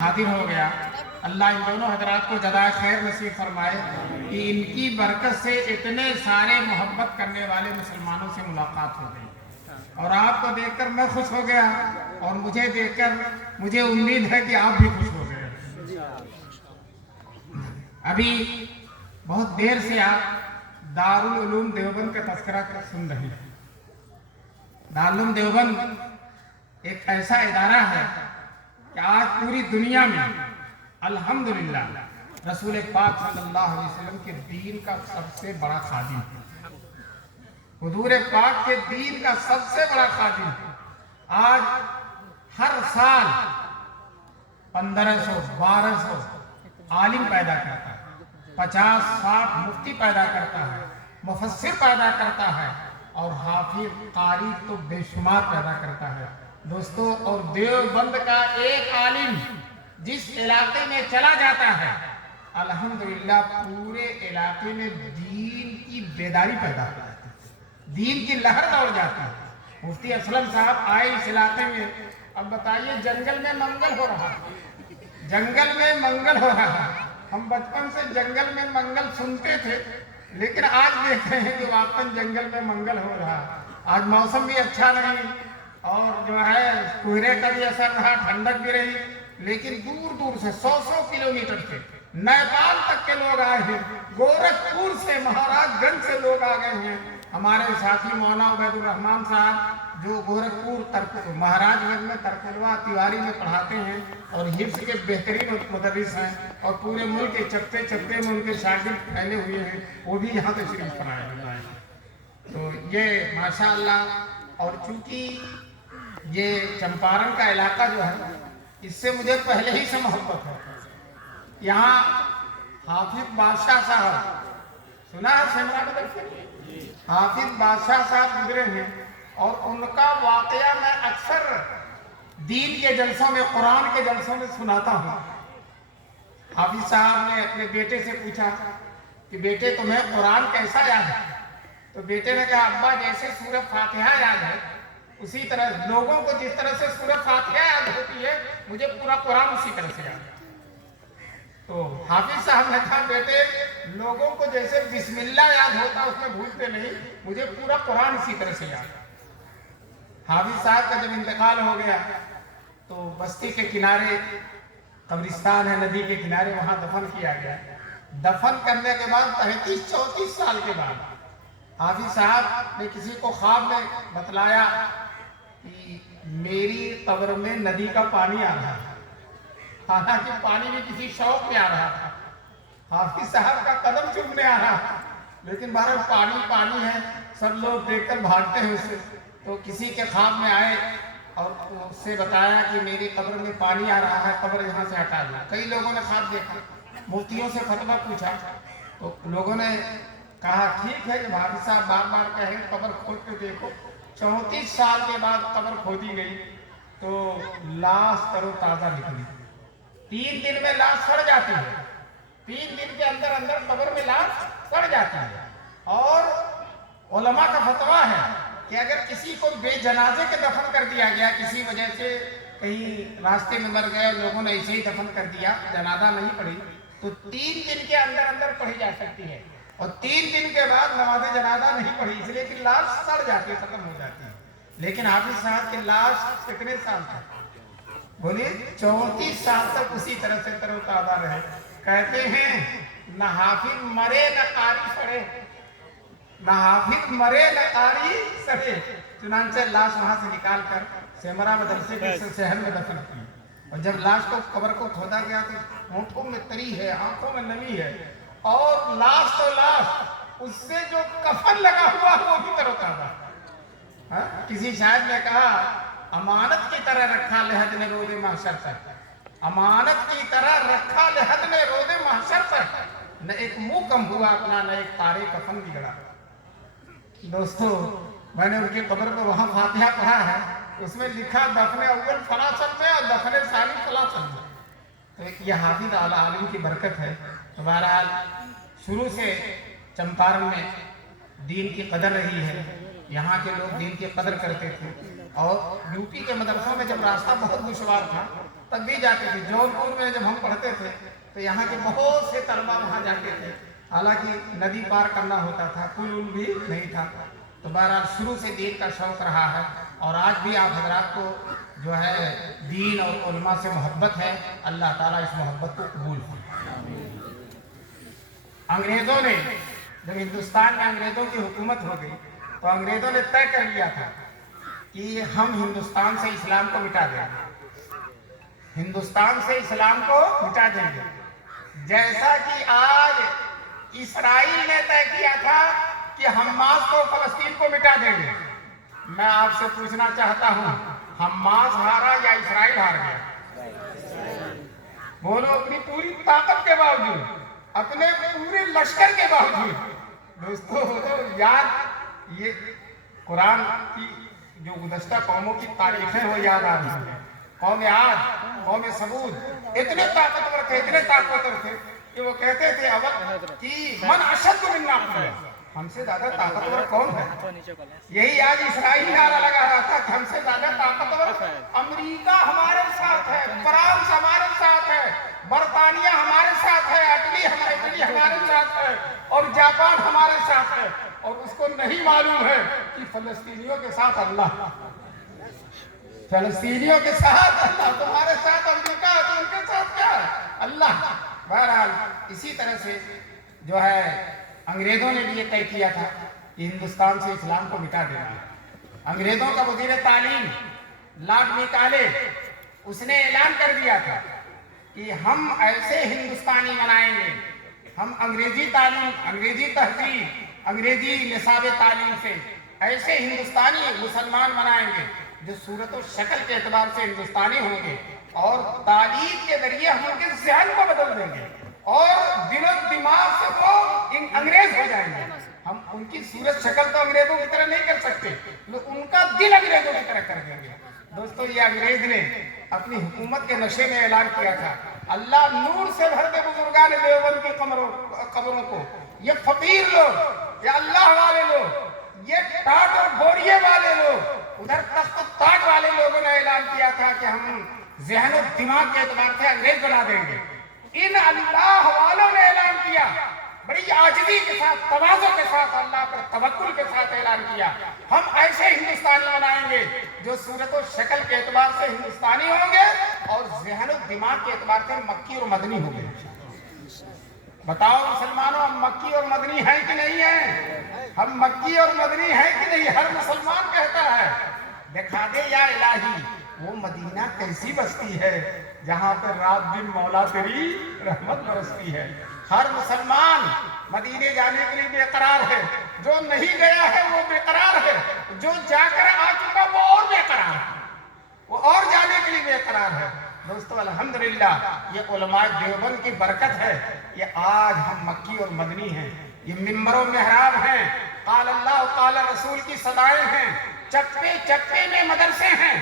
हाजिर हो गया। अल्लाह इन दोनों हजरात को जज़ाए खैर नसीब फरमाए कि इनकी बरकत से इतने सारे मोहब्बत करने वाले मुसलमानों से मुलाकात हो गई और आपको देखकर मैं खुश हो गया और मुझे देखकर मुझे उम्मीद है कि आप भी खुश हो गए। अभी बहुत देर से आप दारुल उलूम देवबंद का तज़किरा सुन रहे हैं। दारुल उलूम देवबंद एक ऐसा इदारा है कि आज पूरी दुनिया में अल्हम्दुलिल्लाह रसूल पाक सल्लल्लाहु अलैहि वसल्लम के दीन का सबसे बड़ा खादिम है। हुजूर पाक के दीन का सबसे बड़ा खादिम है। आज हर साल 1500-1200 आलिम पैदा करता है, 50-60 मुफ्ती पैदा करता है, मुफस्सिर पैदा करता है और हाफिज कारी तो बेशुमार पैदा करता है। दोस्तों, और देवबंद का एक आलिम जिस इलाके में चला जाता है अल्हम्दुलिल्लाह पूरे इलाके में दीन की बेदारी पैदा हो जाती है, दीन की लहर दौड़ जाती है। मुफ्ती असलम साहब आए इस इलाके में। अब बताइए, जंगल में मंगल हो रहा है, जंगल में मंगल हो रहा है। हम बचपन से जंगल में मंगल सुनते थे, लेकिन आज देख रहे हैं कि वाकई जंगल में मंगल हो रहा है। आज मौसम भी अच्छा नहीं और जो है कोहरे का भी असर रहा, ठंडक भी रही, लेकिन दूर दूर से 100-100 किलोमीटर से नेपाल तक के लोग आए हैं, गोरखपुर से महाराजगंज से लोग आ गए हैं। हमारे साथी मौलाना उबैदुर रहमान साहब जो गोरखपुर महाराजगंज में तरकुलवा तिवारी में पढ़ाते हैं और हिफ्ज़ के बेहतरीन मुदर्रिस हैं और पूरे मुल्क के चप्पे चप्पे में उनके शागिर्द फैले हुए हैं, वो भी यहाँ तशरीफ फराए हुए हैं। तो ये माशाअल्लाह, और चूँकि ये चंपारण का इलाका जो है इससे मुझे पहले ही से मोहब्बत है। यहाँ हाफिज बादशाह साहब, सुना है सेमरा बदल, हाफिज बादशाह साहब गुजरे हैं और उनका वाकया मैं अक्सर दीन के जलसों में, कुरान के जलसों में सुनाता हूँ। हाफिज साहब ने अपने बेटे से पूछा कि बेटे तुम्हें कुरान कैसा याद है? तो बेटे ने कहा अब्बा जैसे सूरह फातिहा याद है उसी तरह, लोगों को जिस तरह से सूरह फातिहा याद होती है मुझे पूरा कुरान उसी तरह से याद है। तो हाफिज साहब ने कहा बेटे लोगों को जैसे बिस्मिल्लाह याद होता उसमें भूलते नहीं, मुझे पूरा कुरान इसी तरह से याद है। हाफिज साहब का जब इंतकाल हो गया तो बस्ती के किनारे कब्रिस्तान है, नदी के किनारे, वहां दफन किया गया। दफन करने के बाद 35-34 साल के बाद हाफिज साहब ने किसी को ख्वाब में बतलाया कि मेरी कब्र में नदी का पानी आ रहा है। हालांकि पानी भी किसी शौक में आ रहा था, हाफिज साहब का कदम चूमने आ रहा था, लेकिन बहरहाल पानी पानी है, सब लोग देखकर भागते हैं उससे। तो किसी के ख्वाब में आए और उससे बताया कि मेरी कब्र में पानी आ रहा है, कब्र यहाँ से हटा दो। कई लोगों ने ख्वाब देखा, मुफ्तियों से फतवा पूछा तो लोगों ने कहा ठीक है कि हाफिज साहब बार बार कहें कब्र खोद के देखो। 34 साल के बाद कब्र खोदी गई तो लाश तरोताज़ा निकली। 3 दिन में लाश सड़ जाती है, 3 दिन के अंदर अंदर कब्र में लाश सड़ जाती है। और उलमा का फतवा है कि अगर किसी को बेजनाजे के दफन कर दिया गया, किसी वजह से कहीं रास्ते में मर गए, लोगों ने ऐसे ही दफन कर दिया, जनाजा नहीं पढ़ी, तो 3 दिन के अंदर अंदर पढ़ी जा सकती है। और 3 दिन के बाद नमाज जनाजा नहीं पढ़ी, इसलिए कि लाश सड़ जाती है, खत्म हो जाती है। लेकिन हाफिज साहब की लाश कितने साल तक, बोलिए 34 साल तक उसी तरह से तरोताजा रहे। कहते हैं न हाफिज मरे न कारी सड़े, न हाफिज मरे न कारी सड़े। चुनांचे लाश वहां से निकाल कर सेमरा मदरसे के शहर में दफन की। और जब लाश को कब्र को खोदा गया तो होंठों में तरी है, आंखों में नमी है, और लाश तो लाश, उससे जो कफन लगा हुआ वो भी तरोताजा। किसी शायर ने कहा अमानत की तरह रखा लहद ने रोज़े महशर तक, अमानत की तरह रखा लहद ने रोज़े महशर तक, न एक मुंह कम हुआ अपना, न एक तारे कफन बिगड़ा। दोस्तों, मैंने उनकी कब्र पर वहां फातिहा पढ़ा है, उसमें लिखा दफने अव्वल फला सन में और दफने सानी फला सन में। तो ये हाफिज आलिम की बरकत है। तो बहरहाल शुरू से चंपारण में दीन की कदर रही है, यहाँ के लोग दीन की कदर करते थे। और यूपी के मदरसों में जब रास्ता बहुत दुश्वार था तब भी जाते थे। जौनपुर में जब हम पढ़ते थे तो यहाँ के बहुत से तलबा वहाँ जाते थे, हालांकि नदी पार करना होता था, पुल उल भी नहीं था। तो बहरहाल शुरू से दीन का शौक़ रहा है और आज भी आप हजरात को जो है दीन और उलमा से मोहब्बत है। अल्लाह ताला इस मोहब्बत को कबूल फरमाए। अंग्रेज़ों ने जब हिंदुस्तान में अंग्रेज़ों की हुकूमत हो गई तो अंग्रेज़ों ने तय कर लिया था कि हम हिंदुस्तान से इस्लाम को मिटा देंगे, हिंदुस्तान से इस्लाम को मिटा देंगे। जैसा कि आज इसराइल ने तय किया था कि हमास को फलस्तीन को मिटा देंगे। मैं आपसे पूछना चाहता हूं, हमास हारा या इसराइल हार गया? बोलो। अपनी पूरी ताकत के बावजूद, अपने पूरे लश्कर के बावजूद। दोस्तों तो याद ये कुरान की जो गुज़श्ता कौमों की तारीखें वो याद आ रही हैं। कौम आद, कौम सबूद इतने ताकतवर थे, इतने ताकतवर थे कि वो कहते थे अवल कि मन अशद मिन्ना क़ुव्वा, हमसे ज्यादा ताकतवर कौन है? यही आज इसराइल नारा लगा रहा था कि हमसे ज्यादा ताकतवर अमेरिका हमारे साथ है, फ्रांस हमारे साथ है, बरतानिया हमारे साथ है, इटली हमारे साथ है और जापान हमारे साथ है। और उसको नहीं मालूम है कि फलस्तीनियों के साथ अल्लाह, फलस्तीनियों के साथ अल्लाह, तुम्हारे साथ अमेरिका है तो उनके साथ क्या है? अल्लाह। बहरहाल इसी तरह से जो है अंग्रेजों ने भी ये तय किया था कि हिंदुस्तान से इस्लाम को मिटा देना। अंग्रेजों का वजीर तालीम लॉर्ड मेकाले उसने ऐलान कर दिया था कि हम ऐसे हिंदुस्तानी बनाएंगे, हम अंग्रेजी तालीम, अंग्रेजी तहजीब, अंग्रेजी निसाब तालीम से ऐसे हिंदुस्तानी मुसलमान बनाएंगे जो सूरत और शक्ल के एतबार से हिंदुस्तानी होंगे और तालीम के जरिए हम उनके ज़हन को बदल देंगे और दिलो दिमाग से वो अंग्रेज हो जाएंगे। हम उनकी सूरत शक्ल तो अंग्रेजों की तरह नहीं कर सकते, लेकिन उनका दिल अंग्रेजों की तरह कर देंगे। दोस्तों ये अंग्रेज ने अपनी हुकूमत के नशे में ऐलान किया था, अल्लाह नूर से भर दे बुजुर्गान देवबंद की कब्रों को। ये फकीर लोग, ये अल्लाह वाले लोग, ये टाट और बोरिये वाले लोग, उधर तख्त ताट वाले लोगों ने ऐलान किया था कि हम ज़हन और दिमाग के एतबार से अंग्रेज बना देंगे। इन अल्लाह वालों ने ऐलान किया, बड़ी आजिज़ी के साथ, तवाज़ुन के साथ, अल्लाह पर तवक्कुल के साथ ऐलान किया, हम ऐसे हिंदुस्तानी बनाएंगे जो सूरत और शक्ल के एतबार से हिंदुस्तानी होंगे और ज़हन और दिमाग के एतबार से मक्की और मदनी होंगे। बताओ मुसलमानों, हम मक्की और मदनी हैं कि नहीं है? हम मक्की और मदनी हैं कि नहीं? हर मुसलमान कहता है। दिखा दे या इलाही वो मदीना कैसी बस्ती है जहाँ पर रात दिन मौला तेरी रहमत बरसती है। हर मुसलमान मदीने जाने के लिए बेकरार है, जो नहीं गया है वो बेकरार है, जो जाकर आ चुका वो और बेकरार है, वो और जाने के लिए बेकरार है। दोस्तों अल्हम्दुलिल्लाह ये उलमाए देवबंद की बरकत है, ये आज हम मक्की और मदनी हैं, ये मिंबर और मेहराब हैं, क़ाल अल्लाह क़ाल रसूल की सदाएं हैं, चप्पे चप्पे में मदरसे हैं,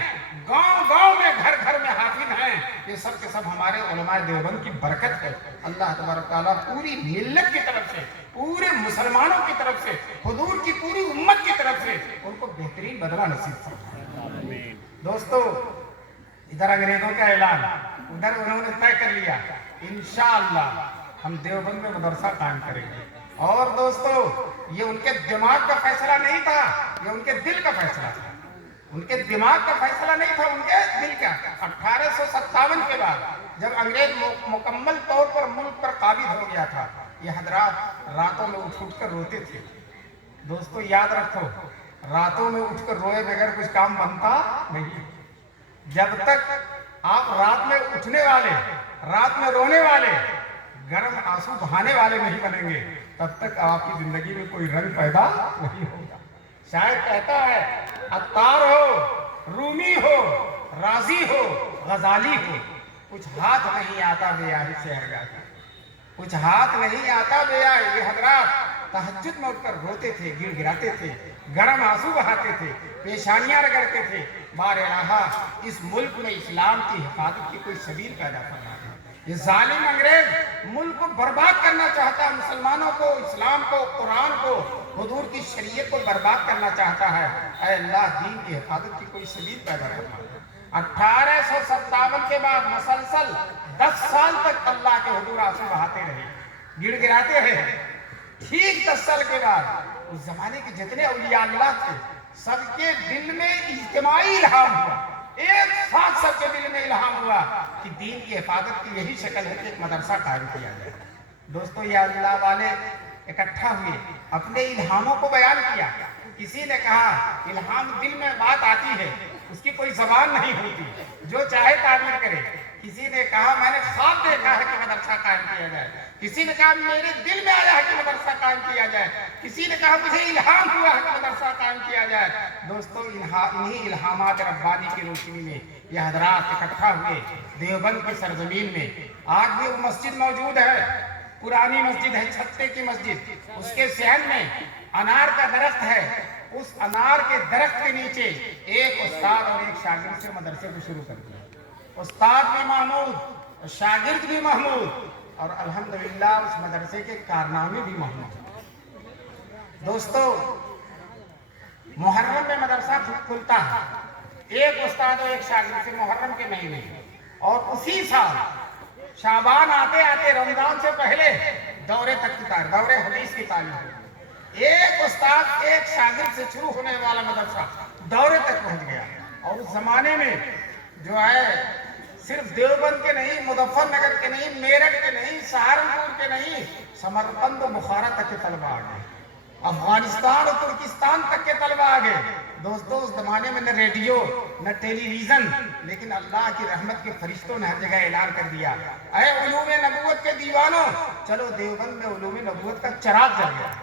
गांव गांव में घर घर में हाफिज हैं। ये सब के सब हमारे उलमाए देवबंद की बरकत है। अल्लाह तबारक तआला पूरी मिल्लत की तरफ से, पूरे मुसलमानों की तरफ से, हुजूर की पूरी उम्मत की तरफ से उनको बेहतरीन बदला नसीब फरमाए। दोस्तों इधर अंग्रेजों का ऐलान, उधर उन्होंने तय कर लिया इंशाअल्लाह हम देवबंद में मदरसा कायम करेंगे। और दोस्तों ये उनके दिमाग का फैसला नहीं था, ये उनके दिल का फैसला था। उनके दिमाग का फैसला नहीं था, उनके दिल का। 1857 के बाद जब अंग्रेज मुकम्मल तौर पर मुल्क पर काबिज हो गया था, ये हजरात रातों में उठ उठ कर रोते थे। दोस्तों याद रखो, रातों में उठकर रोए बगैर कुछ काम बनता नहीं। जब तक आप रात में उठने वाले, रात में रोने वाले, गर्म आंसू बहाने वाले नहीं बनेंगे, तब तक आपकी जिंदगी में कोई रंग पैदा नहीं होगा। शायद कहता है अत्तार हो, रूमी हो, राजी हो, गजाली हो, कुछ हाथ नहीं आता बेयाही से हरगाह, कुछ हाथ नहीं आता बेयाही। ये हजरात तहज्जुद में उठकर रोते थे, गिड़गिड़ाते थे, गर्म आंसू बहाते थे, पेशानियां रगड़ते थे, बार इलाहा इस मुल्क में इस्लाम की हिफाजत की कोई सबील पैदा करना है। ये जालिम अंग्रेज मुल्क को बर्बाद करना चाहता है, मुसलमानों को, इस्लाम को, कुरान को, हुजूर की शरीयत को बर्बाद करना चाहता है। ऐ अल्लाह दीन की हिफाजत की कोई सबील पैदा करना है। 1857 के बाद मुसलसल 10 साल तक अल्लाह के हुजूर आंसू बहाते रहे, गिड़गिड़ाते रहे। ठीक 10 साल के बाद उस जमाने के जितने औलिया अल्लाह थे सबके दिल में इज्तिमाई इल्हाम हुआ, एक साथ सबके दिल में इल्हाम हुआ कि दीन की हिफाजत की यही शक्ल है कि एक मदरसा कायम किया जाए। दोस्तों, ये अल्लाह वाले इकट्ठा हुए, अपने इल्हामों को बयान किया। किसी ने कहा इल्हाम दिल में बात आती है, उसकी कोई जबान नहीं होती, जो चाहे ताबीर करे। किसी ने कहा मैंने ख्वाब देखा है कि मदरसा कायम किया जाए। किसी ने कहा मेरे दिल में आया है कि मदरसा कायम किया जाए। किसी ने कहा मुझे इल्हाम हुआ है कि मदरसा कायम किया जाए। दोस्तों, इन्हीं इल्हामात रब्बानी की रोशनी में ये हजरात इकट्ठा हुए देवबंद की सरजमीन में। आज भी वो मस्जिद मौजूद है, पुरानी मस्जिद है, छत्ते की मस्जिद। उसके सहन में अनार का दरख्त है। उस अनार के दरख्त के नीचे एक उस्ताद और एक शागिर्द से मदरसे को शुरू कर दिया। उस्ताद भी महमूद, शागिर्द भी महमूद, और अल्हम्दुलिल्लाह उस मदरसे के कारनामे भी महमूद। दोस्तों, मुहर्रम में मदरसा खुलता है, एक उस्ताद और एक शागिर्द से मुहर्रम के महीने, और उसी साल शाबान आते आते रमजान से पहले दौरे तक की तारीख, दौरे हदीस की तारीख, एक उस्ताद एक शागिर्द से शुरू होने वाला मदरसा दौरे तक पहुंच गया। और उस जमाने में जो है सिर्फ देवबंद के नहीं, मुजफ्फरनगर के नहीं, मेरठ के नहीं, सहारनपुर के नहीं, समरकंद और बुखारा तक के तलबा आ गए, अफगानिस्तान और तुर्किस्तान तक के तलबा आ गए। दोस्तों, उस जमाने में न रेडियो न टेलीविजन, लेकिन अल्लाह की रहमत के फरिश्तों ने हर जगह ऐलान कर दिया, ऐ उलूम नबूवत के दीवानों, चलो देवबंद में उलूम नबूवत का चराग जल गया।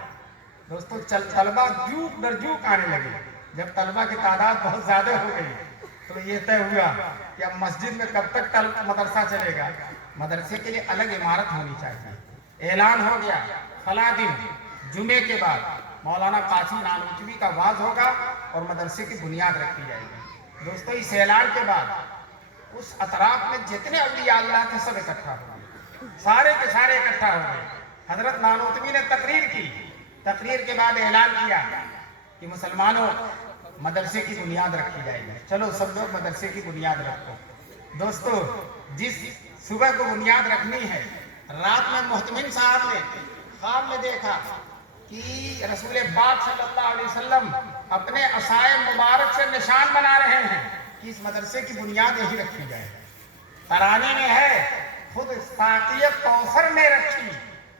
दोस्तों, तलबा जूक दर जूक आने लगे। जब तलबा की तादाद बहुत ज्यादा हो गई तो ये तय हुआ कि अब मस्जिद में कब तक मदरसा चलेगा, मदरसे के लिए अलग इमारत होनी चाहिए। ऐलान हो गया फला दिन जुमे के बाद मौलाना कासिम नानूतवी का वाज होगा और मदरसे की बुनियाद रखी जाएगी। दोस्तों, इस ऐलान के बाद उस अतराफ में जितने औलिया अल्लाह थे सब इकट्ठा हो गए, सारे के सारे इकट्ठा हो गए। हजरत नानूतवी ने तकरीर की, तकरीर के बाद ऐलान किया कि मुसलमानों मदरसे की बुनियाद रखी जाएगी, चलो सब लोग मदरसे की बुनियाद रखो। दोस्तों, जिस सुबह को बुनियाद रखनी है, रात में मुहतमिम साहब ने ख्वाब में देखा कि रसूल पाक सल्लल्लाहु अलैहि वसल्लम अपने असाए मुबारक से निशान बना रहे हैं कि इस मदरसे की बुनियाद यही रखी जाए। तराने में है, खुद साकियत कौसर ने रखी,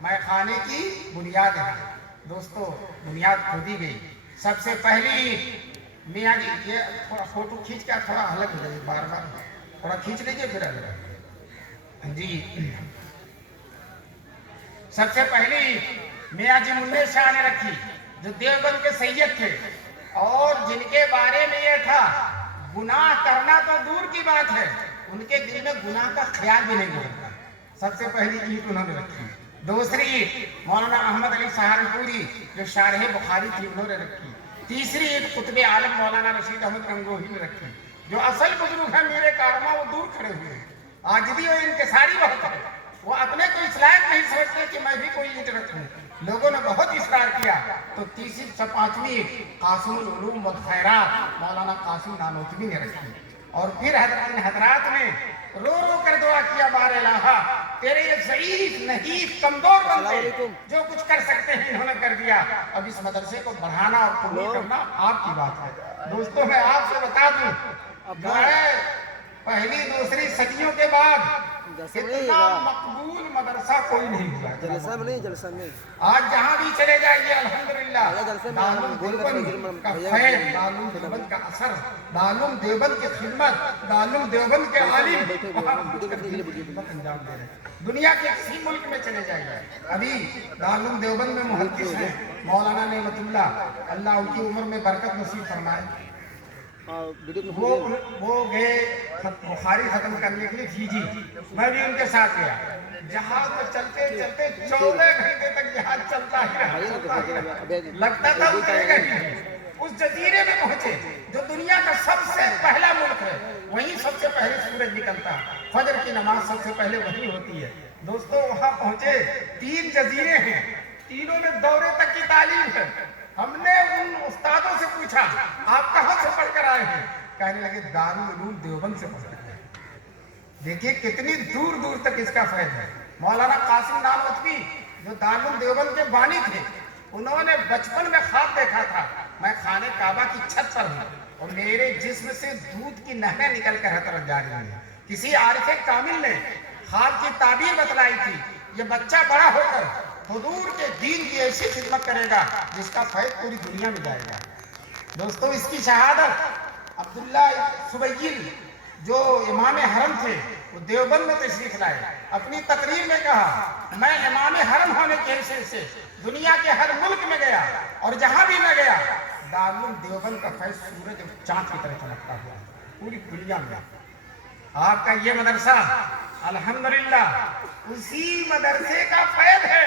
मैं खाने की बुनियाद है। दोस्तों, बुनियाद खोदी गई। सबसे पहली मियाँ जी, ये थोड़ा फोटो खींच के थोड़ा अलग हो जाए, बार बार थोड़ा खींच लीजिए फिर अलग जी। सबसे पहली मियाँ जी मुन्ने शाह ने रखी, जो देवबंद के सैयद थे और जिनके बारे में ये था गुनाह करना तो दूर की बात है, उनके दिल में गुनाह का ख्याल भी नहीं होता। सबसे पहली ईट उन्होंने रखी। दूसरी ईट मौलाना अहमद अली सहारनपुरी जो शारह बुखारी थी, उन्होंने रखी। तीसरी ईट कुतुब आलम मौलाना रशीद अहमद गंगोही ने रखी। जो असल बुजुर्ग है मेरे कारमा, वो दूर खड़े हुए, आज भी वो इंकिसारी बहुत है, वो अपने को इस लायक नहीं समझते कि मैं भी कोई ईट रखूं। लोगों ने बहुत इसरार किया तो तीसरी पांचवी कासिमुल उलूम वल खैरात मौलाना कासिम नानूतवी ने रखी। और फिर हजरात ने रो रो कर दुआ किया, बार इलाहा तेरे ये ज़ईफ नहीफ कमजोर बंदे जो कुछ कर सकते हैं इन्होंने कर दिया, अब इस मदरसे को बढ़ाना और पूर्ण करना आपकी बात है। दोस्तों, मैं आपसे बता दूं, जो है पहली दूसरी सदियों के बाद इतना मकबूल मदरसा कोई नहीं हुआ। जलसा में आज जहाँ भी चले जाइए अल्हम्दुलिल्लाह, दारुल देवबंद का फैज़, दारुल देवबंद का असर, दारुल देवबंद की खिदमत, दारुल देवबंद के आलिम अंजाम दे रहे हैं। दुनिया के किसी मुल्क में चले जाइए, अभी दारुल देवबंद में मुहद्दिस हैं मौलाना नेमतुल्लाह, अल्लाह उनकी उम्र में बरकत नसीब फरमाए। वो गए बुखारी खत्म करने के लिए फीजी, मैं भी उनके साथ गया। जहाज में चलते चलते 14 घंटे तक जहाज चलता ही रहा, लगता था उतरेगा ही नहीं। उस जजीरे में पहुंचे जो दुनिया का सबसे पहला मुल्क है, वहीं सबसे पहले सूरज निकलता है, फजर की नमाज सबसे पहले वही होती है। दोस्तों, वहां पहुंचे, 3 जजीरे हैं, तीनों में दौरे तक की तालीम है। हमने उन उस्तादों से पूछा आप कहां से पढ़कर आए हैं? کہنے لگے دارالعلوم دیوبند سے پڑھتے ہیں۔ دیکھیے کتنی دور دور تک اس کا فیض ہے۔ مولانا قاسم نانوتوی جو دارالعلوم دیوبند کے بانی تھے، انہوں نے بچپن میں خواب دیکھا تھا میں خانہ کعبہ کی چھت پر ہوں اور میرے جسم سے دودھ کی نہریں نکل کر ہر طرف جا رہی ہیں۔ کسی عارف کامل نے خواب کی تعبیر بتلائی تھی، یہ بچہ بڑا ہو کر حضور کے دین کی ایسی خدمت کرے گا جس کا فیض پوری دنیا میں جائے گا۔ دوستو اس کی شہادت عبداللہ سبیل جو امام حرم تھے وہ دیوبند میں تشریف لائے، اپنی تقریر میں کہا میں امام حرم ہونے کی حیثیت سے دنیا کے ہر ملک میں گیا اور جہاں بھی میں گیا دارالعلوم دیوبند کا فیض سورج اور چاند کی طرح چمکتا ہوا پوری دنیا میں۔ آپ کا یہ مدرسہ الحمدللہ اسی مدرسے کا فیض ہے،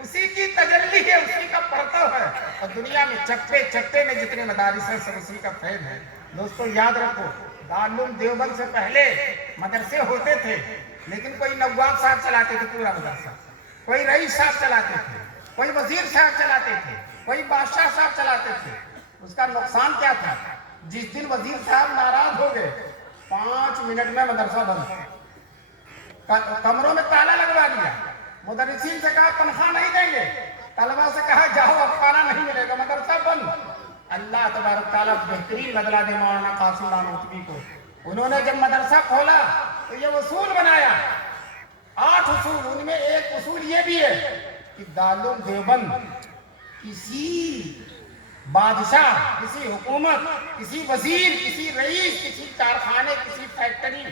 اسی کی تجلی ہے، اسی کا پرتو ہے، اور دنیا میں چپے چپے میں جتنے مدارس ہیں سب اسی کا فیض ہے۔ دوستو یاد رکھو دارالعلوم دیوبند سے پہلے مدرسے ہوتے تھے لیکن کوئی نواب صاحب چلاتے تھے پورا مدرسہ، کوئی رئیس صاحب چلاتے تھے، کوئی وزیر صاحب چلاتے تھے، کوئی بادشاہ صاحب چلاتے تھے۔ اس کا نقصان کیا تھا؟ جس دن وزیر صاحب ناراض ہو گئے 5 منٹ میں مدرسہ بند، کمروں میں تالا لگوا دیا، مدرسین سے کہا تنخواہ نہیں دیں گے، طلبہ سے کہا جاؤ اب کھانا نہیں ملے گا، مدرسہ بند۔ اللہ تبارک تعالیٰ بہترین بدلہ دے مولانا قاسم نانوتوی کو۔ انہوں نے جب مدرسہ کھولا تو یہ اصول بنایا، 8 اصول، ان میں ایک اصول یہ بھی ہے کہ دارالعلوم دیوبند کسی بادشاہ، کسی حکومت، کسی وزیر، کسی رئیس، کسی کارخانے، کسی فیکٹری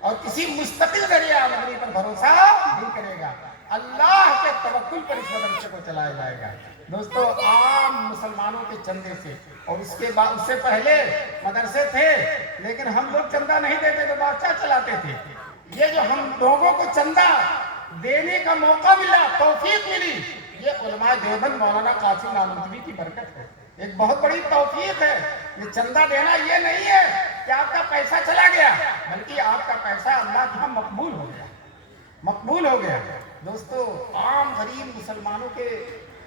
اور کسی مستقل ذریعہ آمدنی پر بھروسہ نہیں کرے گا، اللہ کے توکل پر اس مدرسے کو چلایا جائے گا۔ دوستو عام مسلمانوں کے چندے سے، اور اس کے بعد اس سے پہلے مدرسے تھے لیکن ہم لوگ چندہ نہیں دیتے تو بادشاہ چلاتے تھے۔ یہ جو ہم لوگوں کو چندہ دینے کا موقع ملا، توفیق ملی، یہ علماء دیوبند مولانا قاسم نانوتوی کی برکت ہے، ایک بہت بڑی توفیق ہے۔ یہ چندہ دینا یہ نہیں ہے کہ آپ کا پیسہ چلا گیا، بلکہ آپ کا پیسہ اللہ کے ہاں مقبول ہو گیا، مقبول ہو گیا۔ دوستو عام غریب مسلمانوں کے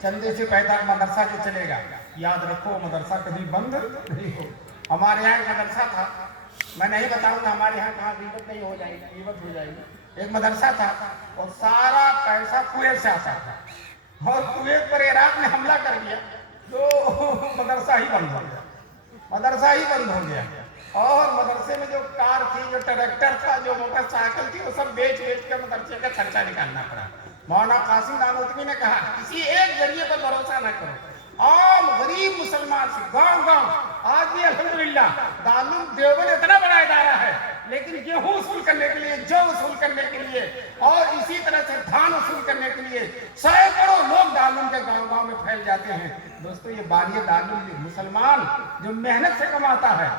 چندے سے پیدا مدرسہ جو چلے گا، یاد رکھو مدرسہ کبھی بند نہیں ہو۔ ہمارے یہاں ایک مدرسہ تھا، میں نہیں بتاؤں گا ہمارے یہاں کہاں غیبت نہیں ہو جائے گی، غیبت ہو جائے گی۔ ایک مدرسہ تھا اور سارا پیسہ کویت سے آتا تھا، اور کویت پر عراق نے حملہ کر دیا تو مدرسہ ہی بند ہو گیا، مدرسہ ہی بند ہو گیا۔ اور مدرسے میں جو کار تھی، جو ٹریکٹر تھا، جو موٹر سائیکل تھی، وہ سب بیچ کے مدرسے کا خرچہ نکالنا پڑا۔ مولانا قاسم نانوتوی نے کہا کسی ایک ذریعے پر بھروسہ نہ کرو، عام غریب مسلمان سے گاؤں گاؤں، آج بھی الحمدللہ دارالعلوم دیوبند اتنا بڑا ادارہ ہے لیکن گیہوں وصول کرنے کے لیے، جو وصول کرنے کے لیے، اور اسی طرح سے دھان وصول کرنے کے لیے سینکڑوں لوگ دارالعلوم کے گاؤں گاؤں میں پھیل جاتے ہیں۔ دوستو یہ بانی دارالعلوم، مسلمان جو محنت سے کماتا ہے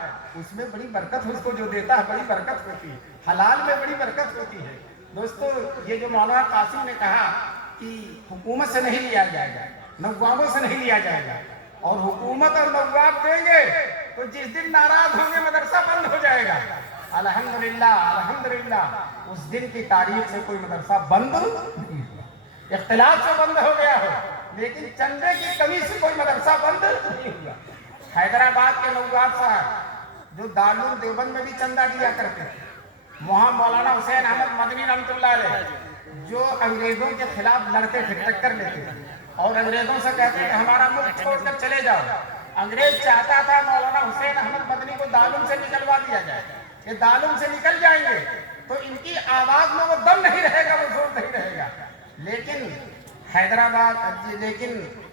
اس میں بڑی برکت، اس کو جو دیتا ہے بڑی برکت ہوتی ہے، حلال میں بڑی برکت ہوتی ہے۔ دوستو یہ جو مولانا قاسم نے کہا کہ حکومت سے نہیں لیا جائے گا، نوابوں سے نہیں لیا جائے گا، اور حکومت اور نواب دیں گے تو جس دن ناراض ہوں گے مدرسہ بند ہو جائے گا۔ الحمدللہ الحمدللہ اس دن کی تاریخ سے کوئی مدرسہ بند نہیں ہوا، اختلاف سے بند ہو گیا ہو لیکن چندے کی کمی سے کوئی مدرسہ بند نہیں ہوا۔ حیدرآباد کے نواب صاحب جو دارالعلوم دیوبند میں بھی چندہ دیا کرتے تھے، وہاں مولانا حسین احمد مدنی رحمۃ اللہ علیہ جو انگریزوں کے خلاف لڑتے تھے، ٹکر لیتے تھے اور انگریزوں سے کہتے تھے ہمارا ملک چھوڑ کر چلے جاؤ، انگریز چاہتا تھا مولانا حسین احمد مدنی کو دارالعلوم سے نکلوا دیا جائے، کہ دارالعلوم سے نکل جائیں گے تو ان کی آواز میں وہ دم نہیں رہے گا، وہ زور نہیں رہے گا۔ لیکن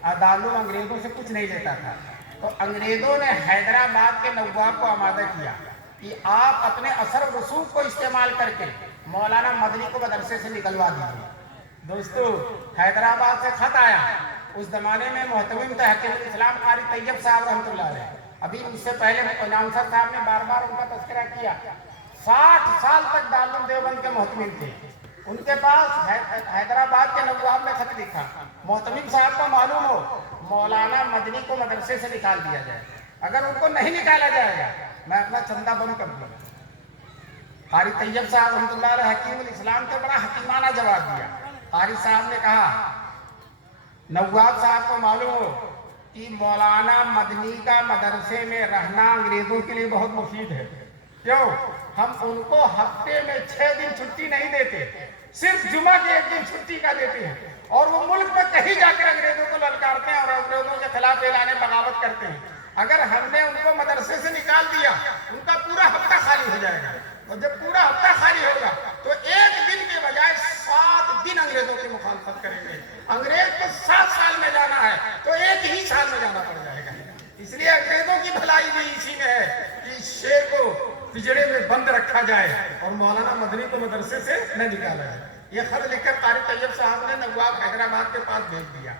دارالعلوم انگریزوں سے کچھ نہیں لیتا تھا، تو انگریزوں نے حیدرآباد کے نواب کو آمادہ کیا کہ آپ اپنے اثر و رسوخ کو استعمال کر کے مولانا مدنی کو مدرسے سے نکلوا دیجیے۔ دوستو حیدرآباد سے خط آیا، اس زمانے میں محتمم تھے حکیم الاسلام قاری طیب صاحب رحمۃ اللہ علیہ، ابھی اس سے پہلے اناؤنسر صاحب نے بار بار ان کا تذکرہ کیا، 60 سال تک دارالعلوم دیوبند کے محتمم تھے۔ ان کے پاس حیدرآباد کے نواب نے خط لکھا، محتمم صاحب کو معلوم ہو مولانا مدنی کو مدرسے سے نکال دیا جائے، اگر ان کو نہیں نکالا جائے گا میں اپنا چندہ بند کر دوں گا۔ قاری طیب صاحب رحمۃ اللہ علیہ حکیم الاسلام کو بڑا حکیمانہ جواب دیا۔ قاری صاحب نے کہا نواب صاحب کو معلوم ہو کہ مولانا مدنی کا مدرسے میں رہنا انگریزوں کے لیے بہت مفید ہے. کیوں؟ ہم ان کو ہفتے میں 6 دن چھٹی نہیں دیتے، صرف جمعہ کے 1 دن چھٹی کا دیتے ہیں، اور وہ ملک میں کہیں جا کر انگریزوں کو للکارتے ہیں اور انگریزوں کے خلاف اعلان بغاوت کرتے ہیں. اگر ہم نے ان کو مدرسے سے نکال دیا، ان کا پورا ہفتہ خالی ہو جائے گا، اور جب پورا ہفتہ خالی ہوگا تو 1 دن کے بجائے 7 دن انگریزوں کی مخالفت کریں گے. انگریز کو 7 سال میں جانا ہے تو 1 ہی سال میں جانا پڑ جائے گا. اس لیے انگریزوں کی بھلائی بھی اسی میں ہے کہ اس شیر کو پجڑے میں بند رکھا جائے اور مولانا مدنی کو مدرسے سے نہ نکالا جائے. یہ خط لکھ کر قاری طیب صاحب نے نواب حیدرآباد کے پاس بھیج دیا.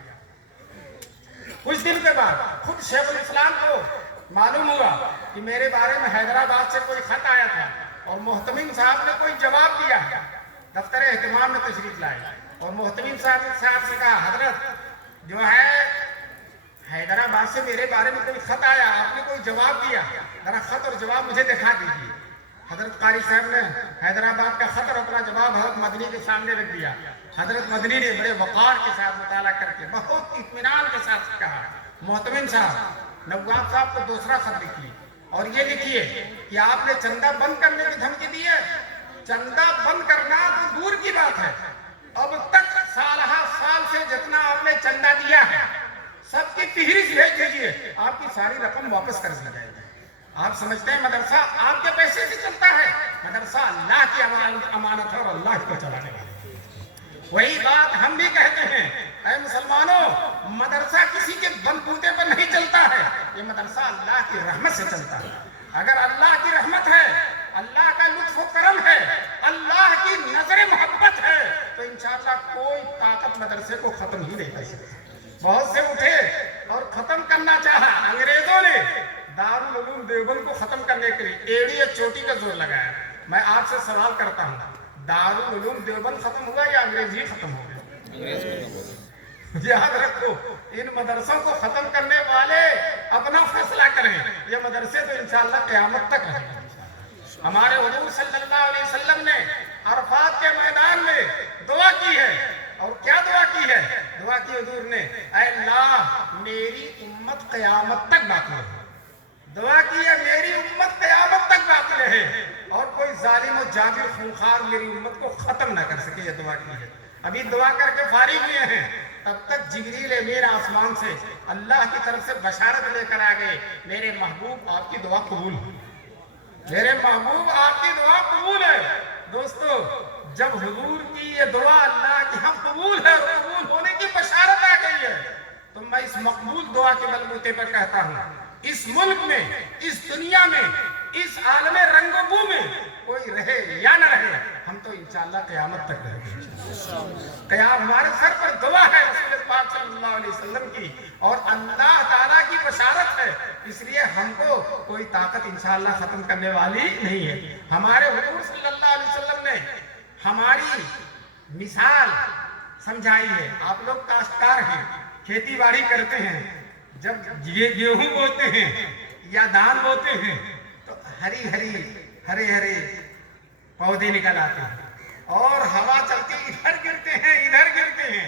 کچھ دن کے بعد خود شیخ الاسلام کو معلوم ہوا کہ میرے بارے میں حیدرآباد سے کوئی خط آیا تھا، اور محتمم صاحب نے کوئی جواب دیا. دفتر اہتمام میں تشریف لائے اور محتمم صاحب سے کہا، حضرت جو ہے حیدرآباد سے میرے بارے میں کوئی خط آیا، آپ نے کوئی جواب دیا، ذرا خط اور جواب مجھے دکھا دیجیے. حضرت قاری صاحب نے حیدرآباد کا خط اور اپنا جواب حضرت مدنی کے سامنے رکھ دیا. حضرت مدنی نے بڑے وقار کے ساتھ مطالعہ کر کے بہت اطمینان کے ساتھ کہا، محتمم صاحب نواب صاحب کو دوسرا خط لکھیے اور یہ لکھیے کہ آپ نے چندہ بند کرنے کی دھمکی دی ہے. چندہ بند کرنا تو دور کی بات ہے، اب تک سالہ سال سے جتنا آپ نے چندہ دیا ہے سب کی فہرست بھیج دیجیے، آپ کی ساری رقم واپس کر دی جائے گی. آپ سمجھتے ہیں مدرسہ آپ کے پیسے سے چلتا ہے؟ مدرسہ اللہ کی امانت ہے اور اللہ کو چلانے والا. وہی بات ہم بھی کہتے ہیں، اے مسلمانوں، مدرسہ کسی کے بلبوتے پر نہیں چلتا ہے، یہ مدرسہ اللہ کی رحمت سے چلتا ہے. اگر اللہ کی رحمت ہے، اللہ کا لطف و کرم ہے، اللہ کی نظر محبت ہے تو انشاءاللہ کوئی طاقت مدرسے کو ختم ہی نہیں کر سکتی. بہت سے اٹھے اور ختم کرنا چاہا. انگریزوں نے دارالعلوم دیوبند کو ختم کرنے کے لیے ایڑی یا چوٹی کا زور لگایا. میں آپ سے سوال کرتا ہوں، دارالعلوم دیوبند ختم ہوگا یا انگریز ہی ختم ہوگا؟ یاد رکھو، ان مدرسوں کو ختم کرنے والے اپنا فیصلہ کریں. یہ مدرسے تو انشاءاللہ قیامت تک رہیں گے. ہمارے حضور صلی اللہ علیہ وسلم نے عرفات کے میدان میں دعا کی ہے، اور کیا دعا کی ہے؟ دعا کی حضور نے، اے اللہ میری امت قیامت تک باقی رہے. دعا کی ہے میری امت قیامت تک باقی رہے اور کوئی ظالم و جابر خونخوار میری امت کو ختم نہ کر سکے. یہ دعا کی ہے. ابھی دعا کر کے فارغ ہوئے ہیں، تب تک جبریل امین آسمان سے اللہ کی طرف سے بشارت لے کر آ گئے، میرے محبوب آپ کی دعا قبول ہے، میرے محبوب آپ کی دعا قبول ہے. دوستو، جب حضور کی یہ دعا اللہ کی ہم قبول ہے اور قبول ہونے کی بشارت آ گئی ہے، تو میں اس مقبول دعا کے بلبوتے پر کہتا ہوں، اس ملک میں، اس دنیا میں، اس عالم رنگ و بو میں کوئی رہے یا نہ رہے، ہم تو انشاءاللہ قیامت تک رہیں گے. قیام ہمارے سر پر دعا ہے رسول پاک صلی اللہ علیہ وسلم کی، اور اللہ تعالیٰ کی بشارت ہے. اس لیے ہم کو کوئی طاقت انشاءاللہ ختم کرنے والی نہیں ہے. ہمارے حضور صلی اللہ علیہ وسلم نے ہماری مثال سمجھائی ہے. آپ لوگ کاشتکار ہیں، کھیتی باڑی کرتے ہیں، جب یہ گیہوں بوتے ہیں یا دھان بوتے ہیں تو ہرے ہرے پودے نکل آتے ہیں اور ہوا چلتی ادھر گرتے ہیں ادھر گرتے ہیں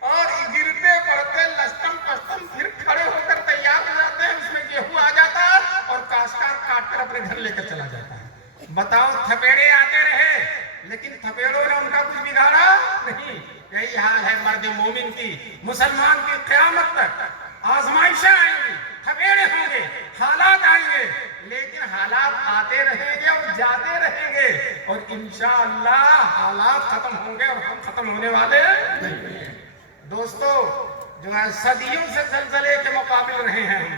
اور گرتے پڑتے لشٹم پشٹم پھر کھڑے ہو کر تیار ہو جاتے ہیں. اس میں گیہوں آ جاتا ہے اور کاشتکار کاٹ کر اپنے گھر لے کر چلا جاتا ہے. بتاؤ، تھپیڑے آتے رہے لیکن تھپیڑوں نے ان کا کچھ بگاڑا نہیں. یہی حال ہے مرد مومن کی، مسلمان کی. قیامت تک آزمائشیں آئیں گی، تھپیڑے ہوں گے، حالات آئیں گے، لیکن حالات آتے رہیں گے اور جاتے رہیں گے اور انشاءاللہ حالات ختم ہوں گے اور ہم ختم ہونے والے نہیں ہیں. دوستو، جو ہے صدیوں سے زلزلے کے مقابل رہے ہیں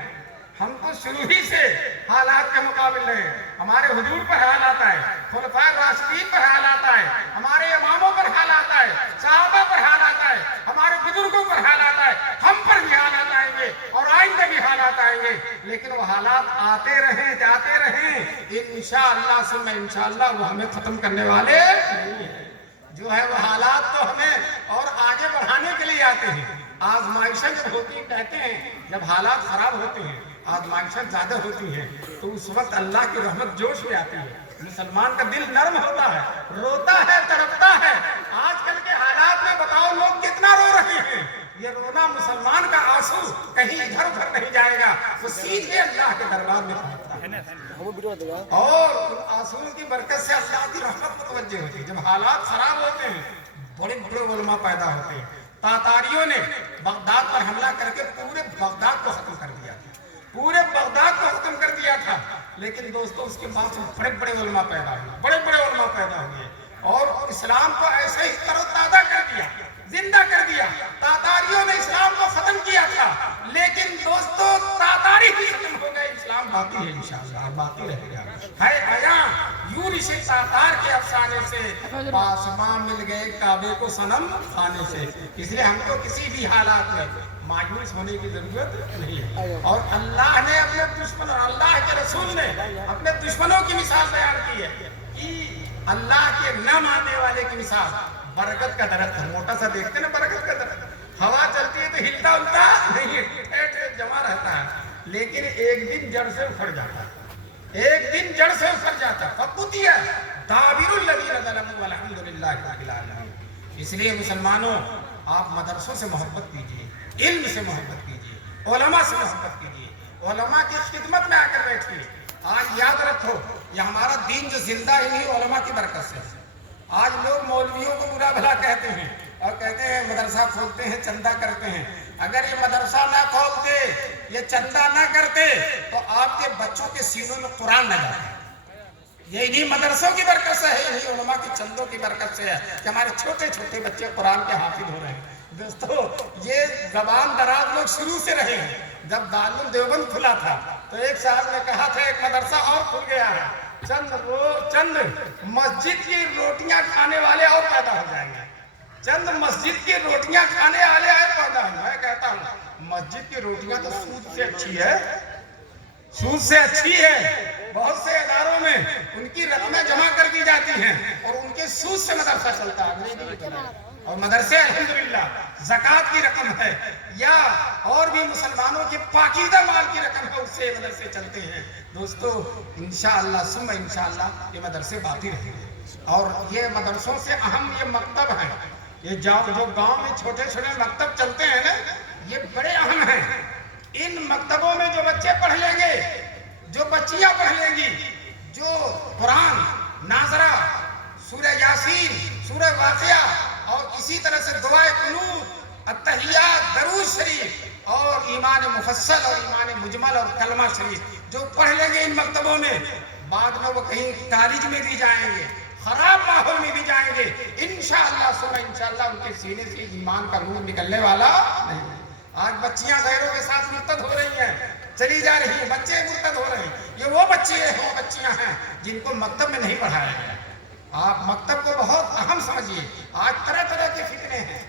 ہم تو شروع ہی سے حالات کے مقابل رہے. ہمارے حضور پر حال آتا ہے، خلفائے راشدین پر حال آتا ہے، ہمارے اماموں پر حال آتا ہے، صحابہ پر حال آتا ہے، ہمارے بزرگوں پر حال آتا ہے، ہم پر بھی حالات آئیں گے اور آئندہ بھی حالات آئیں گے. لیکن وہ حالات آتے رہیں، جاتے رہیں، انشاءاللہ ثم انشاءاللہ وہ ہمیں ختم کرنے والے نہیں ہیں. جو ہے وہ حالات تو ہمیں اور آگے بڑھانے کے لیے آتے ہیں. آزمائشیں جب ہوتی ہیں، کہتے ہیں جب حالات خراب ہوتے ہیں، آزمائشیں زیادہ ہوتی ہیں، تو اس وقت اللہ کی رحمت جوش میں آتی ہے. مسلمان کا دل نرم ہوتا ہے، روتا ہے، تڑپتا ہے. آج کل کے حالات میں بتاؤ لوگ کتنا رو رہے ہیں. یہ رونا उलमा मुसलमान का आंसू कहीं इधर उधर नहीं जाएगा, वो सीधे अल्लाह के दरबार में पहुंचता है और उन आंसुओं की बरकत से अल्लाह की रहमत मुतवज्जे होती है। जब हालात खराब होते हैं बड़े बड़े उलमा पैदा होते हैं। तातारियों ने बगदाद पर हमला करके पूरे बगदाद को खत्म कर दिया था, पूरे बगदाद को खत्म कर दिया था। लेकिन दोस्तों उसके बाद बड़े बड़े उलमा पैदा हुए, बड़े बड़े उलमा पैदा हुए और इस्लाम को ऐसे ही तरोताजा कर दिया, जिंदा कर दिया। तातारियों ने इस्लाम को खत्म किया था, लेकिन दोस्तों तातारी ही खत्म हो गए, इस्लाम बाकी है, इंशाअल्लाह बाकी रहेगा। है बयां यूनिस तातार के अफसाने से, आसमां मिल गए काबे को सनम खाने से। इसलिए हमको किसी भी हालात में मायूस होने की जरूरत नहीं है। और अल्लाह ने अपने दुश्मन और अल्लाह के रसूल ने अपने दुश्मनों की मिसाल बयान की है कि अल्लाह के न मानने वाले की मिसाल बरगद का दरख्त है। मोटा सा देखते ना बरगद का दरख्त, हवा चलती है तो हिलता उलता नहीं, ठेठ जमा रहता है, लेकिन एक दिन जड़ से उखड़ जाता है, एक दिन जड़ से उखड़ जाता है। फकुतिया दाबिरुल लजीना ज़लमू वल्हम्दुलिल्लाहि रब्बिल आलमीन। इसलिए मुसलमानों, आप मदरसों से मोहब्बत कीजिए, इल्म से मोहब्बत कीजिए, उलमा से मोहब्बत कीजिए, उलमा की खिदमत में आकर बैठिए। आज याद रखो, ये हमारा दीन जो जिंदा है नहीं उलमा की बरकत से। आज लोग मौलवियों को बुरा भला कहते हैं और कहते हैं मदरसा खोलते हैं, चंदा करते हैं। अगर ये मदरसा ना खोलते, ये चंदा ना करते, तो आपके बच्चों के सीनों में कुरान न जाता। ये इन्हीं मदरसों की बरकत से है, यही उलमा की चंदों की बरकत से है कि हमारे छोटे छोटे बच्चे कुरान के हाफिज हो रहे हैं। दोस्तों, ये जबान दराज लोग शुरू से रहे हैं। जब दारुल देवबंद खुला था तो एक साहब ने कहा था एक मदरसा और खुल गया है, चंद मस्जिद की रोटियां खाने वाले और पैदा हो जाएंगे, चंद मस्जिद की रोटियां खाने वाले और पैदा हो। मैं कहता हूँ मस्जिद की रोटियां तो सूद से अच्छी है, सूद से अच्छी है। बहुत से इदारों में उनकी रकमें जमा कर दी जाती हैं और उनके सूद से मदरसा चलता है। और मदरसे अल्हम्दुलिल्लाह ज़कात की रकम है या और भी मुसलमानों के पाकीदा माल की रकम है, उससे मदरसे चलते हैं। दोस्तों, इंशाअल्लाह सुम्मा इंशाअल्लाह ये मदरसे बाकी रहेंगे। और ये मदरसों से अहम ये मकतब हैं, ये जो गांव में छोटे छोटे मकतब चलते हैं ना, ये बड़े अहम हैं। इन मकतबों में जो बच्चे पढ़ लेंगे, जो बच्चियां पढ़ लेंगी, जो कुरान, नाज़रा, सूरह यासीन, सूरह वाक़िया और इसी तरह से दुआए कुनूत, अत्तहियात, दरूद शरीफ और ईमान मुफस्सल और ईमान मुजमल और कलमा शरीफ जो पढ़ लेंगे इन मकतबों में, बाद में वो कहीं कॉलेज में भी जाएंगे, खराब माहौल में भी जाएंगे, इंशाअल्लाह सुना इंशाअल्लाह उनके सीने से ईमान का नूर निकलने वाला नहीं। आज बच्चियां गैरों के साथ मुर्तद हो रही हैं, चली जा रही है, बच्चे मुर्तद हो रहे हैं। ये वो बच्चियां हैं जिनको मकतब में नहीं पढ़ाया गया। आप मकतब को बहुत अहम समझिए। आज तरह तरह के फितने हैं।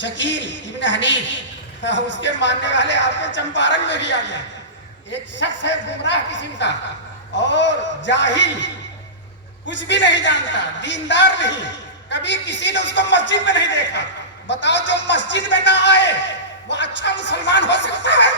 शकील इब्न हनीफ, उसके मानने वाले आपके चंपारण में भी आ गए। एक शख्स है गुमराह किस्म का और जाहिल, कुछ भी नहीं जानता, दीनदार नहीं, कभी किसी ने उसको मस्जिद में नहीं देखा। बताओ, जो मस्जिद में ना आए वो अच्छा मुसलमान हो सकता है?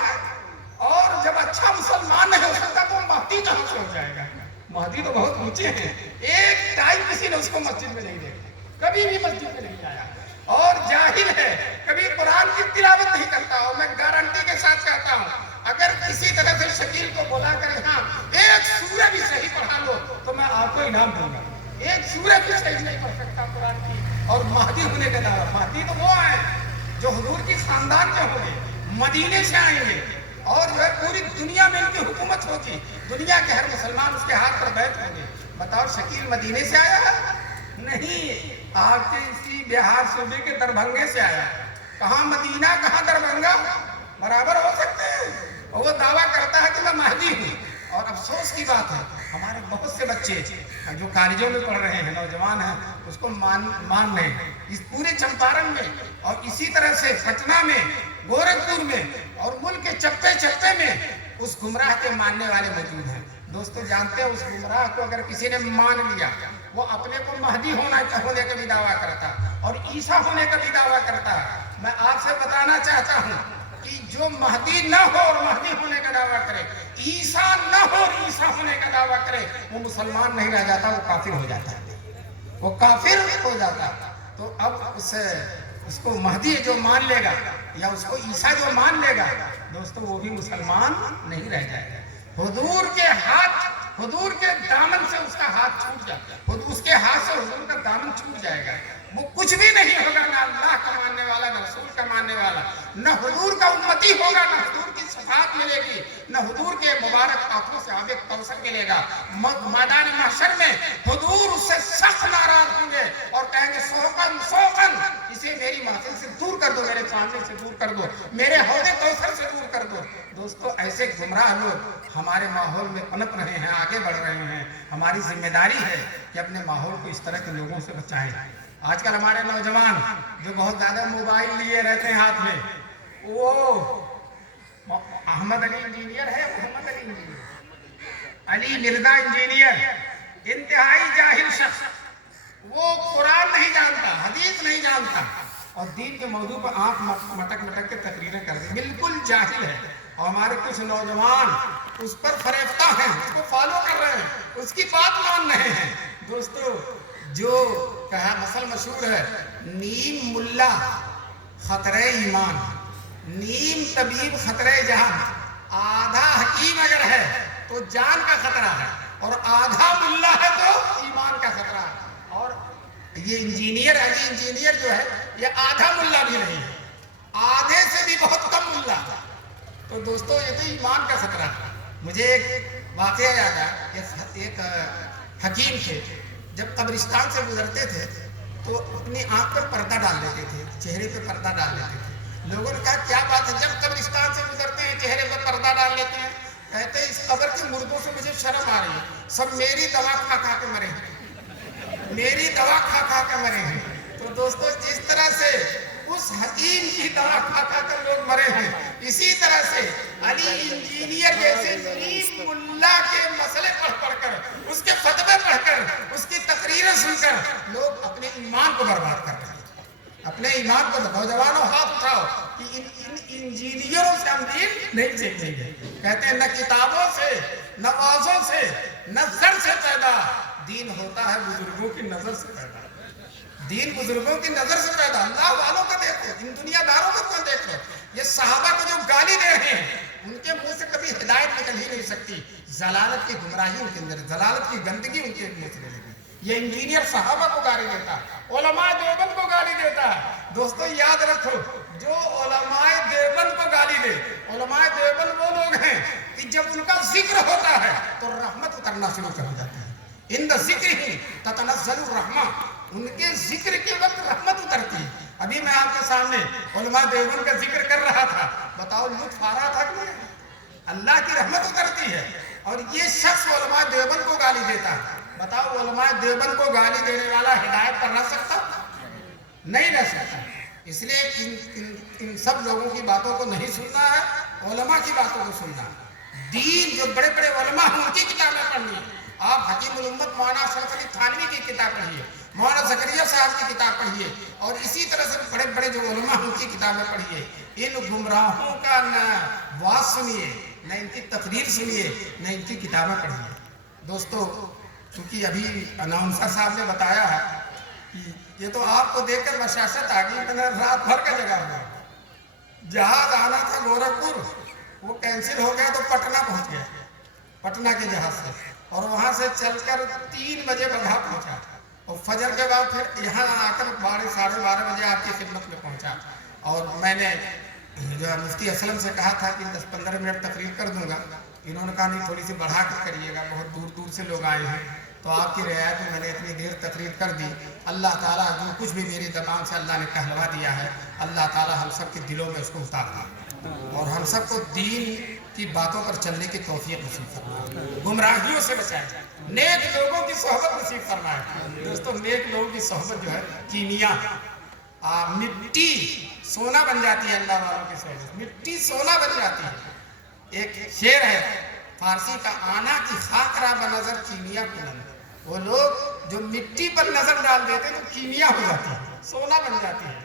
और जब अच्छा मुसलमान नहीं हो सकता तो महदी कहां से हो जाएगा? महदी तो बहुत ऊंचे हैं। एक टाइम किसी ने उसको मस्जिद में नहीं देखा, कभी भी मस्जिद में नहीं आया और जाहिल है, कभी कुरान की तिलावत नहीं करता। और मैं गारंटी के साथ कहता हूँ, अगर किसी तरह से शकील को बोला करे हाँ एक सूरह भी सही पढ़ा लो तो मैं आपको इनाम दूंगा। एक सूरह भी सही नहीं पढ़ सकता कुरान की और महदी होने का दावा। महदी तो वो है जो हुजूर की खानदान के होंगे, मदीने से आएंगे और जो है पूरी दुनिया में इनकी हुकूमत होगी, दुनिया के हर मुसलमान उसके हाथ पर बैठ होंगे। बताओ, शकील मदीने से आया है? नहीं, आपके इसी बिहार सूबे के दरभंगे से आया। कहाँ मदीना, कहाँ दरभंगा, बराबर हो सकते हैं। और वो दावा करता है कि मैं महदी हूँ। और अफसोस की बात है, हमारे बहुत से बच्चे जो कॉलेजों में पढ़ रहे हैं, नौजवान हैं, उसको मान रहे हैं। इस पूरे चंपारण में और इसी तरह से पटना में, गोरखपुर में और मुल्क के चप्पे चप्पे में उस गुमराह के मानने वाले मौजूद हैं। दोस्तों, जानते हैं उस गुमराह को अगर किसी ने मान लिया, वो अपने को महदी होने का भी दावा करता और ईसा होने का भी दावा करता। मैं आपसे बताना चाहता हूँ कि जो महदी न हो और महदी होने का दावा करे, ईसा न हो और ईसा होने का दावा करे, वो मुसलमान नहीं रह जाता, वो काफिर हो जाता है, वो काफिर हो जाता। तो अब उसको महदी जो मान लेगा یا اس کو عیسیٰ جو مان لے گا دوستو وہ بھی مسلمان نہیں رہ جائے گا. حضور کے دامن سے اس کا ہاتھ چھوٹ جاتا ہے, اس کے ہاتھ سے حضور کا دامن چھوٹ جائے گا. وہ کچھ بھی نہیں ہوگا, نہ اللہ کا ماننے والا, نہ رسول کا ماننے والا, نہ حضور کا امتی ہوگا, نہ حضور کی شفاعت ملے گی, نہ حضور کے مبارک ہاتھوں سے آب کوثر ملے گا. میدان محشر میں حضور اس سے سخت ناراض ہوں گے اور کہیں گے سوقن سوقن, اسے میری محفل سے دور کر دو, میرے سامنے سے دور کر دو, میرے حوض کوثر سے دور کر دو. دوستو ایسے گمراہ لوگ ہمارے ماحول میں پنپ رہے ہیں, آگے بڑھ رہے ہیں. ہماری ذمہ داری ہے کہ اپنے ماحول کو اس طرح کے لوگوں سے بچائیں. آج کل ہمارے نوجوان جو بہت زیادہ موبائل لیے رہتے ہیں ہاتھ میں, وہ احمد علی انجینئر ہے, محمد علی انجینئر, علی مرزا انجینئر, انتہائی جاہل شخص. وہ قرآن نہیں جانتا, حدیث نہیں جانتا, اور دین کے موضوع پر آنکھ مٹک مٹک کے تقریریں کرتے, بالکل جاہل ہے. اور ہمارے کچھ نوجوان اس پر فریفتہ ہیں, اس کو فالو کر رہے ہیں, اس کی بات مان رہے ہیں. دوستو جو کہا مثل مشہور ہے, نیم ملا خطرہ ایمان, نیم طبیب خطرہ جان. آدھا حکیم اگر ہے تو جان کا خطرہ ہے, اور آدھا ملا ہے تو ایمان کا خطرہ ہے. اور یہ انجینئر, علی انجینئر جو ہے, یہ آدھا ملا بھی نہیں ہے, آدھے سے بھی بہت کم ملا ہے. تو دوستو یہ تو ایمان کا خطرہ ہے. مجھے ایک واقعہ یاد آیا. ایک حکیم تھے, جب قبرستان سے گزرتے تھے تو اپنی آنکھ پر پردہ ڈال لیتے تھے, چہرے پہ پردہ ڈال لیتے تھے. لوگوں نے کہا کیا بات ہے, جب قبرستان سے گزرتے ہیں چہرے پہ پردہ ڈال لیتے ہیں؟ کہتے ہیں اس قبر کے مردوں سے مجھے شرم آ رہی ہے, سب میری دوا کھا کھا کے مرے ہیں, میری دوا کھا کھا کے مرے ہیں. تو دوستو جس طرح سے اس حکیم کی دوا کھا کھا کر لوگ مرے ہیں, اسی طرح سے علی انجینئر جیسے نیم ملا کے مسئلے پڑھ پڑھ کر, اس کے فتوے پڑھ کر, اس کی تقریریں سن کر لوگ اپنے ایمان کو برباد کر رہے ہیں. اپنے ایمان کو نوجوانوں ہاتھ اٹھاؤ کہ ان انجینئروں سے ہم دین نہیں سیکھیں گے. کہتے ہیں نہ کتابوں سے, نہ وعظوں سے, نہ زر سے پیدا, دین ہوتا ہے بزرگوں کی نظر سے پیدا. دین بزرگوں کی نظر سے پیدا. اللہ والوں کا دیکھو, ان دنیا داروں کا کون دیکھ لو. یہ صحابہ کو جو گالی دے رہے ہیں ان کے منہ سے کبھی ہدایت نکل ہی نہیں سکتی. ضلالت کی گمراہی ان کے اندر, ضلالت کی گندگی ان کے منہ سے نکلے گی. یہ انجینئر صحابہ کو گالی دیتا ہے, علماء دیوبند کو گالی دیتا ہے. دوستو یاد رکھو, جو علماء دیوبند کو گالی دے, علماء دیوبند وہ لوگ ہیں کہ جب ان کا ذکر ہوتا ہے تو رحمت اترنا شروع کر جاتا ہے. عند ذکرہ تتنزل الرحمہ, ان کے ذکر کے وقت رحمت اترتی ہے. ابھی میں آپ کے سامنے علماء دیوبند کا ذکر کر رہا تھا, بتاؤ لطف آ رہا تھا کہ نہیں؟ اللہ کی رحمت اترتی ہے. اور یہ شخص علماء دیوبند کو گالی دیتا ہے. بتاؤ علماء دیوبند کو گالی دینے والا ہدایت پر رہ سکتا؟ نہیں رہ سکتا. اس لیے ان سب لوگوں کی باتوں کو نہیں سننا ہے, علماء کی باتوں کو سننا ہے. دین جو بڑے بڑے علماء ہیں ان کی کتابیں پڑھنی ہے. آپ حکیم الامت مولانا اشرف علی تھانوی کی کتاب پڑھیے, مولانا زکریا صاحب کی کتاب پڑھیے, اور اسی طرح سے بڑے بڑے جو علماء ہیں ان کی کتابیں پڑھیے. ان گمراہوں کا نہ واعظ سنیے, نہ ان کی تقریر سنیے, نہ ان کی کتابیں پڑھیے. دوستو چونکہ ابھی اناؤنسر صاحب نے بتایا ہے کہ یہ تو آپ کو دیکھ کر بشاشت آ گئی, میں نے رات بھر کا جگہ ہوا. جہاز آنا تھا گورکھپور, وہ کینسل ہو گیا تو پٹنہ پہنچ گیا, پٹنہ کے جہاز سے, اور وہاں سے چل کر 3 بجے بگھا پہنچا, اور فجر کے بعد پھر یہاں آ کر 12:30 بجے آپ کی خدمت میں پہنچا. اور میں نے جو ہے مفتی اسلم سے کہا تھا کہ 10-15 منٹ تقریر کر دوں گا. انہوں نے کہا نہیں تھوڑی سی بڑھا کر کریے گا, بہت دور دور سے لوگ آئے ہیں. تو آپ کی رعایت میں نے اتنی دیر تقریر کر دی. اللہ تعالیٰ جو کچھ بھی میری زبان سے اللہ نے کہلوا دیا ہے, اللہ تعالیٰ ہم سب کے دلوں میں اس کو اتار دے, اور ہم سب کو دین کی باتوں پر چلنے کی توفیق نصیب فرمائے, گمراہیوں سے بچائے, نیک لوگوں کی صحبت نصیب فرمائے. دوستو نیک لوگوں کی صحبت جو ہے کیمیا, مٹی سونا بن جاتی ہے. اللہ والوں کی صحبت مٹی سونا بن جاتی ہے. ایک شعر ہے فارسی کا, آنا کی خاکرہ بنظر کیمیا کنن. وہ لوگ جو مٹی پر نظر ڈال دیتے تو کیمیا ہو جاتی ہے, سونا بن جاتی ہے.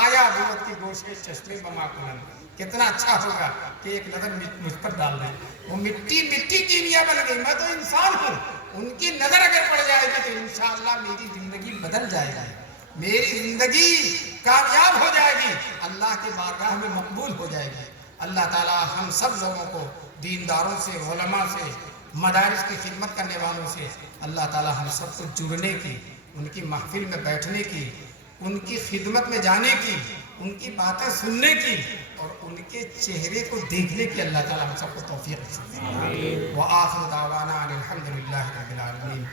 آیا بہت کی گوشے چشمے بما کنن, کتنا اچھا ہوگا کہ ایک نظر مجھ پر ڈال دیں. وہ مٹی کیمیا بن گئی, میں تو انسان ہوں, ان کی نظر اگر پڑ جائے گی تو انشاءاللہ میری زندگی بدل جائے گی, میری زندگی کامیاب ہو جائے گی، اللہ کی بارگاہ میں مقبول ہو جائے گی۔ اللہ تعالیٰ ہم سب لوگوں کو دینداروں سے، علماء سے، مدارس کی خدمت کرنے والوں سے اللہ تعالیٰ ہم سب کو جڑنے کی، ان کی محفل میں بیٹھنے کی، ان کی خدمت میں جانے کی، ان کی باتیں سننے کی اور ان کے چہرے کو دیکھنے کی اللہ تعالیٰ ہم سب کو توفیق نصیب۔ وآخر دعوانا ان الحمد للہ رب العالمین۔